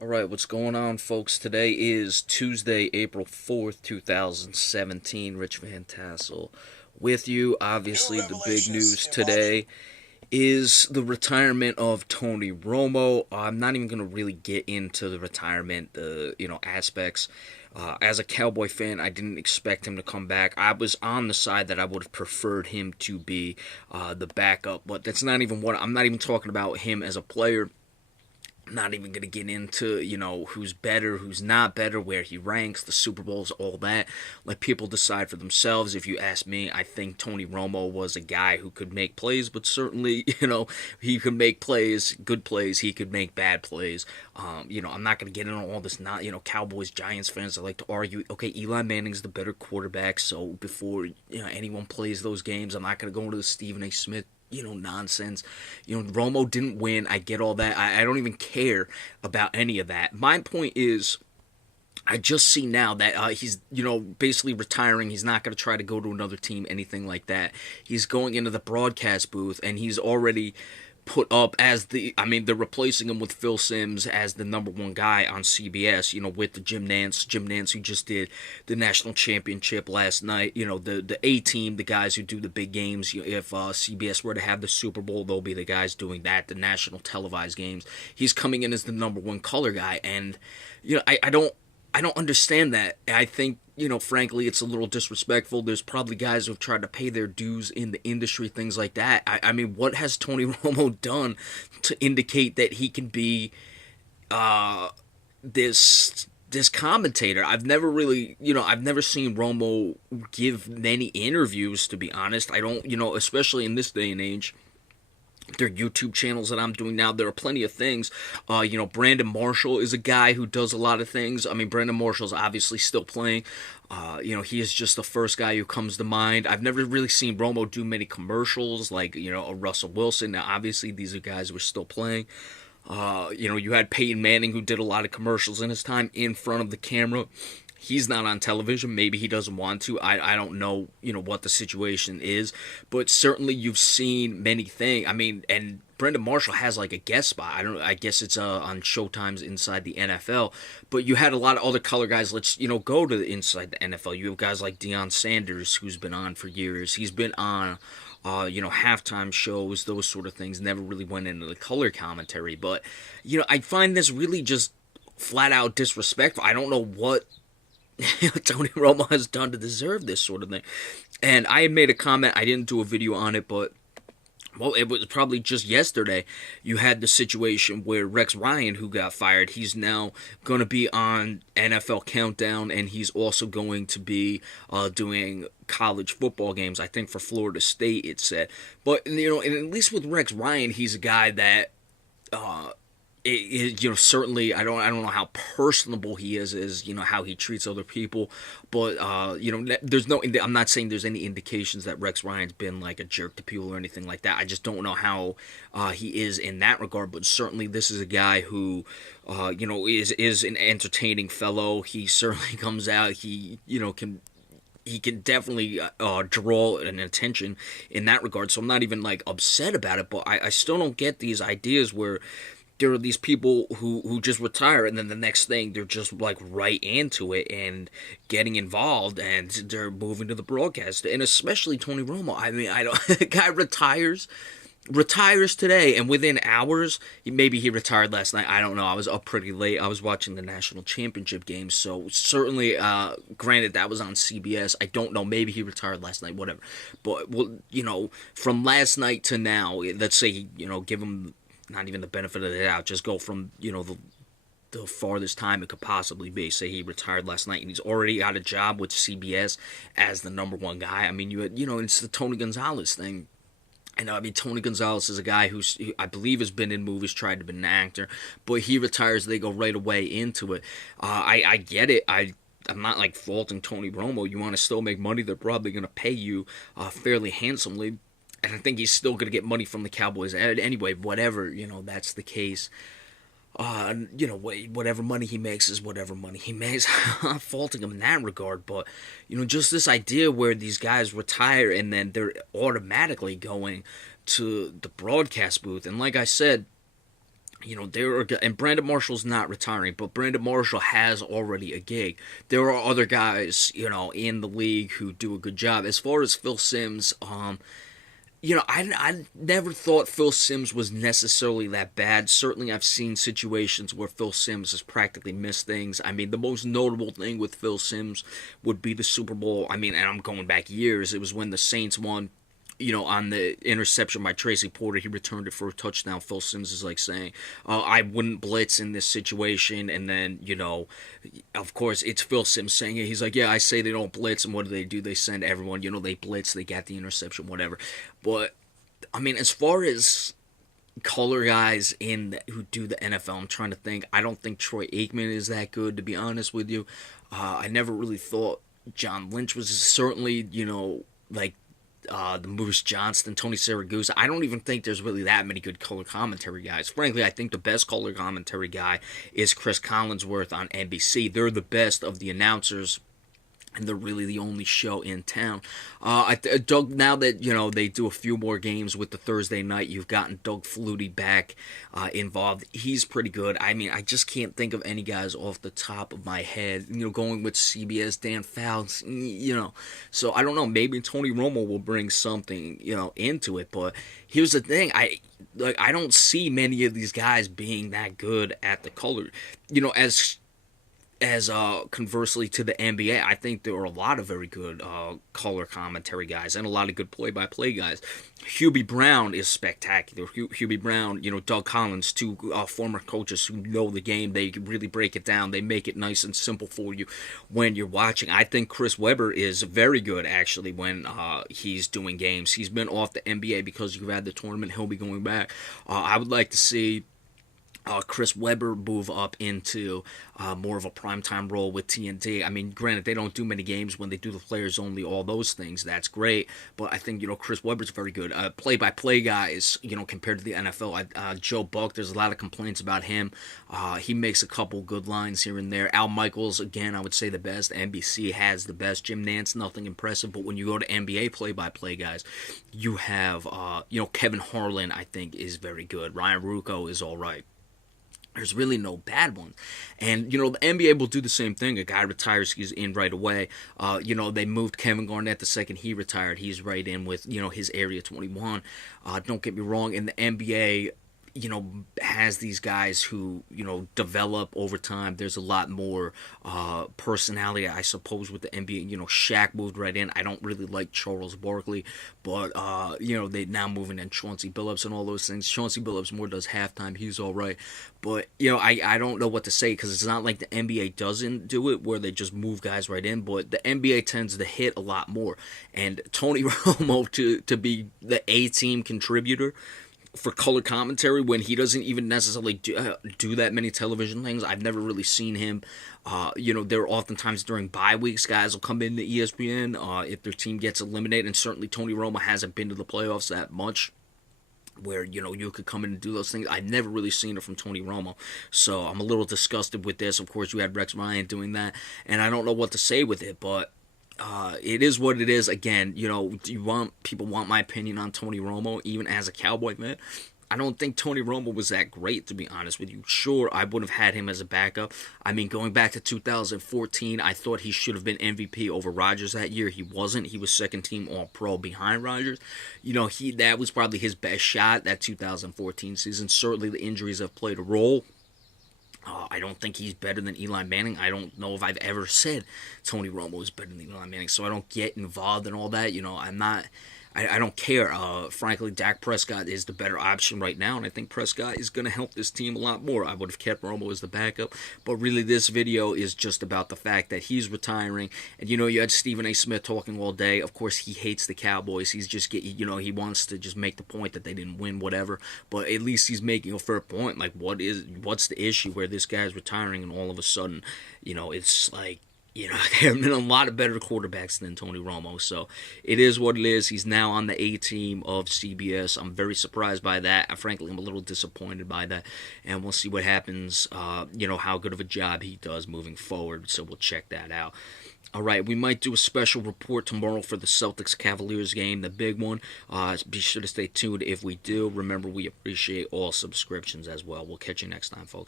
All right, what's going on, folks? Today is Tuesday, April 4th, 2017. Rich Van Tassel with you. New Obviously, the big revelations news involving. today is the retirement of Tony Romo. I'm not even going to really get into the retirement, aspects. As a Cowboy fan, I didn't expect him to come back. I was on the side that I would have preferred him to be the backup, but that's not even what I'm not even talking about him as a player. I'm not even going to get into, who's better, who's not better, where he ranks, the Super Bowls, all that. Let people decide for themselves. If you ask me, I think Tony Romo was a guy who could make plays, but certainly, he could make plays, good plays. He could make bad plays. I'm not going to get into all this, not, Cowboys, Giants fans that like to argue, okay, Eli Manning's the better quarterback, so before, anyone plays those games, I'm not going to go into the Stephen A. Smith nonsense. Romo didn't win. I get all that. I don't even care about any of that. My point is, I just see now that he's, basically retiring. He's not going to try to go to another team, anything like that. He's going into the broadcast booth, and he's already put up as they're replacing him with Phil Simms as the number one guy on CBS, with the Jim Nance who just did the national championship last night, the A team, the guys who do the big games. If CBS were to have the Super Bowl, they'll be the guys doing that, the national televised games. He's coming in as the number one color guy, and, I don't understand that. I think, frankly, it's a little disrespectful. There's probably guys who've tried to pay their dues in the industry, things like that. I mean, what has Tony Romo done to indicate that he can be uh, this commentator? I've never really, I've never seen Romo give many interviews, to be honest. I don't, especially in this day and age. There are YouTube channels that I'm doing now. There are plenty of things. Brandon Marshall is a guy who does a lot of things. I mean, Brandon Marshall's obviously still playing. He is just the first guy who comes to mind. I've never really seen Romo do many commercials like, a Russell Wilson. Now, obviously, these are guys who are still playing. You had Peyton Manning who did a lot of commercials in his time in front of the camera. He's not on television. Maybe he doesn't want to. I don't know, what the situation is. But certainly you've seen many things. I mean, and Brendan Marshall has like a guest spot. I guess it's on Showtime's Inside the NFL. But you had a lot of other color guys. Let's go to the Inside the NFL. You have guys like Deion Sanders, who's been on for years. He's been on halftime shows, those sort of things. Never really went into the color commentary. But, I find this really just flat out disrespectful. I don't know what Tony Romo has done to deserve this sort of thing. And I had made a comment. I didn't do a video on it, but well, it was probably just yesterday. You had the situation where Rex Ryan, who got fired, he's now going to be on NFL Countdown, and he's also going to be doing college football games. I think for Florida State, it said. But and at least with Rex Ryan, he's a guy that certainly I don't know how personable he is as how he treats other people, but there's no, I'm not saying there's any indications that Rex Ryan's been like a jerk to people or anything like that. I just don't know how he is in that regard, but certainly this is a guy who is an entertaining fellow. He certainly comes out, he can definitely draw an attention in that regard. So I'm not even like upset about it, but I still don't get these ideas where there are these people who just retire, and then the next thing they're just like right into it and getting involved, and they're moving to the broadcast. And especially Tony Romo. I mean, I don't the guy retires today, and within hours, maybe he retired last night. I don't know. I was up pretty late. I was watching the national championship game, so certainly, granted, that was on CBS. I don't know. Maybe he retired last night. Whatever. But well, from last night to now, let's say give him not even the benefit of the doubt. Just go from the farthest time it could possibly be. Say he retired last night and he's already got a job with CBS as the number one guy. I mean, it's the Tony Gonzalez thing. And I mean, Tony Gonzalez is a guy who I believe has been in movies, tried to be an actor, but he retires, they go right away into it. I get it. I'm not like faulting Tony Romo. You want to still make money, they're probably going to pay you fairly handsomely. And I think he's still going to get money from the Cowboys anyway. Whatever that's the case. Whatever money he makes is whatever money he makes. I'm not faulting him in that regard, but just this idea where these guys retire and then they're automatically going to the broadcast booth. And like I said, There are, and Brandon Marshall's not retiring, but Brandon Marshall has already a gig. There are other guys, in the league who do a good job. As far as Phil Simms, I never thought Phil Simms was necessarily that bad. Certainly, I've seen situations where Phil Simms has practically missed things. I mean, the most notable thing with Phil Simms would be the Super Bowl. I mean, and I'm going back years. It was when the Saints won. On the interception by Tracy Porter, he returned it for a touchdown. Phil Simms is like saying, I wouldn't blitz in this situation. And then, of course, it's Phil Simms saying it. He's like, yeah, I say they don't blitz. And what do? They send everyone, they blitz, they get the interception, whatever. But, I mean, as far as color guys who do the NFL, I'm trying to think. I don't think Troy Aikman is that good, to be honest with you. I never really thought John Lynch was certainly, like the Moose Johnston, Tony Siragusa. I don't even think there's really that many good color commentary guys. Frankly, I think the best color commentary guy is Chris Collinsworth on NBC. They're the best of the announcers, and they're really the only show in town. Doug, now that they do a few more games with the Thursday night, you've gotten Doug Flutie back involved. He's pretty good. I mean, I just can't think of any guys off the top of my head. Going with CBS, Dan Fouts. So I don't know. Maybe Tony Romo will bring something into it. But here's the thing. I don't see many of these guys being that good at the color. As conversely to the NBA, I think there are a lot of very good color commentary guys and a lot of good play-by-play guys. Hubie Brown is spectacular. Hubie Brown, Doug Collins, two former coaches who know the game. They really break it down. They make it nice and simple for you when you're watching. I think Chris Webber is very good, actually, when he's doing games. He's been off the NBA because you've had the tournament. He'll be going back. I would like to see Chris Webber move up into more of a primetime role with TNT. I mean, granted, they don't do many games when they do the players only, all those things. That's great. But I think, Chris Webber's very good. Play-by-play guys, compared to the NFL. Joe Buck, there's a lot of complaints about him. He makes a couple good lines here and there. Al Michaels, again, I would say the best. NBC has the best. Jim Nantz, nothing impressive. But when you go to NBA play-by-play guys, you have, Kevin Harlan, I think, is very good. Ryan Ruocco is all right. There's really no bad ones. And, the NBA will do the same thing. A guy retires, he's in right away. They moved Kevin Garnett the second he retired. He's right in with, his Area 21. Don't get me wrong, in the NBA, has these guys who, develop over time. There's a lot more personality, I suppose, with the NBA. Shaq moved right in. I don't really like Charles Barkley, but, they now moving in Chauncey Billups and all those things. Chauncey Billups more does halftime. He's all right. But, I don't know what to say because it's not like the NBA doesn't do it where they just move guys right in, but the NBA tends to hit a lot more. And Tony Romo to be the A-team contributor for color commentary when he doesn't even necessarily do that many television things. I've never really seen him. There are oftentimes during bye weeks, guys will come into ESPN if their team gets eliminated, and certainly Tony Romo hasn't been to the playoffs that much where, you could come in and do those things. I've never really seen it from Tony Romo, so I'm a little disgusted with this. Of course, you had Rex Ryan doing that, and I don't know what to say with it, but it is what it is. Again, people want my opinion on Tony Romo, even as a Cowboy fan. I don't think Tony Romo was that great, to be honest with you. Sure, I would have had him as a backup. I mean, going back to 2014, I thought he should have been MVP over Rodgers that year. He wasn't. He was second team All-Pro behind Rodgers. That was probably his best shot, that 2014 season. Certainly the injuries have played a role. I don't think he's better than Eli Manning. I don't know if I've ever said Tony Romo is better than Eli Manning, so I don't get involved in all that. I'm not. I don't care. Frankly, Dak Prescott is the better option right now, and I think Prescott is going to help this team a lot more. I would have kept Romo as the backup, but really this video is just about the fact that he's retiring. And, you had Stephen A. Smith talking all day. Of course, he hates the Cowboys. He's just he wants to just make the point that they didn't win, whatever. But at least he's making a fair point. Like, what's the issue where this guy's retiring and all of a sudden, it's like, You know, there have been a lot of better quarterbacks than Tony Romo. So it is what it is. He's now on the A team of CBS. I'm very surprised by that. Frankly, I'm a little disappointed by that. And we'll see what happens, how good of a job he does moving forward. So we'll check that out. All right, we might do a special report tomorrow for the Celtics Cavaliers game, the big one. Be sure to stay tuned if we do. Remember, we appreciate all subscriptions as well. We'll catch you next time, folks.